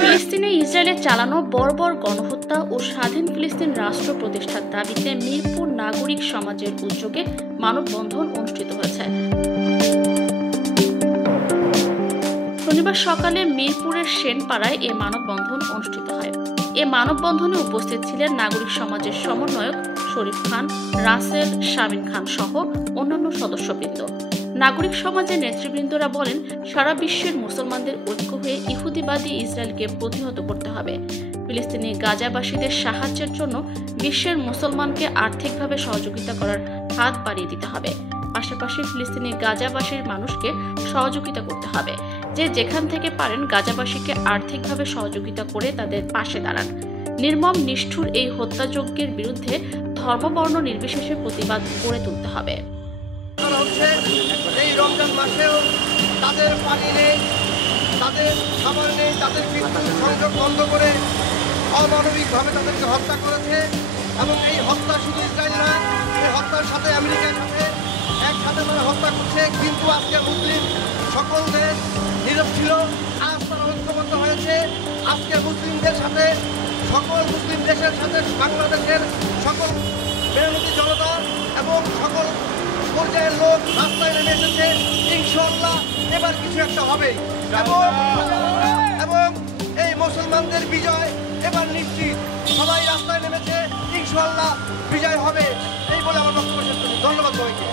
ফিলিস্তিনে ইসরায়েলের চালানো বর্বর গণহত্যা ও স্বাধীন ফিলিস্তিন রাষ্ট্র প্রতিষ্ঠার দাবিতে মিরপুর নাগরিক সমাজের উদ্যোগে মানববন্ধন অনুষ্ঠিত হয়েছে। শনিবার সকালে মিরপুরের সেনপাড়ায় এ মানববন্ধন অনুষ্ঠিত হয়। এ মানববন্ধনে উপস্থিত ছিলেন নাগরিক সমাজের সমন্বয়ক শরীফ খান, রাসেল, শামীম খান সহ অন্যান্য সদস্যবৃন্দ। নাগরিক সমাজের নেতৃবৃন্দরা বলেন, সারা বিশ্বের মুসলমানদের ঐক্য হয়ে ইহুদিবাদী ইসরায়েলকে প্রতিহত করতে হবে। ফিলিস্তিনি গাজাবাসীদের সাহায্যের জন্য বিশ্বের মুসলমানকে আর্থিকভাবে সহযোগিতা করার হাত বাড়িয়ে দিতে হবে। পাশাপাশি ফিলিস্তিনি গাজাবাসীর মানুষকে সহযোগিতা করতে হবে। যে যেখান থেকে পারেন গাজাবাসীকে আর্থিকভাবে সহযোগিতা করে তাদের পাশে দাঁড়ান। নির্মম নিষ্ঠুর এই হত্যাযজ্ঞের বিরুদ্ধে ধর্মবর্ণ নির্বিশেষে প্রতিবাদ গড়ে তুলতে হবে। এই রমজান মাসেও তাদের পানি নেই, তাদের খাবার নেই, তাদের বিদ্যুৎ সংযোগ বন্ধ করে অমানবিকভাবে তাদেরকে হত্যা করেছে। এবং এই হত্যা শুধু ইসরায়েল নয়, এই হত্যার সাথে আমেরিকার সাথে একসাথে তারা হত্যা করছে। কিন্তু আজকে মুসলিম সকল দেশ নীরব ছিল, আজ তারা ঐক্যবদ্ধ হয়েছে। আজকে মুসলিমদের সাথে সকল মুসলিম দেশের সাথে বাংলাদেশের সকল মেহনতি জনতা এবং সকল পর্যায়ের লোক রাস্তায় নেমে এসেছে। ইনশাআল্লাহ এবার কিছু একটা হবে এবং এই মুসলমানদের বিজয় এবার নিশ্চিত। সবাই রাস্তায় নেমেছে, ইনশাআল্লাহ বিজয় হবে। এই বলে আমার বক্তব্য শেষ করছি। ধন্যবাদ সবাইকে।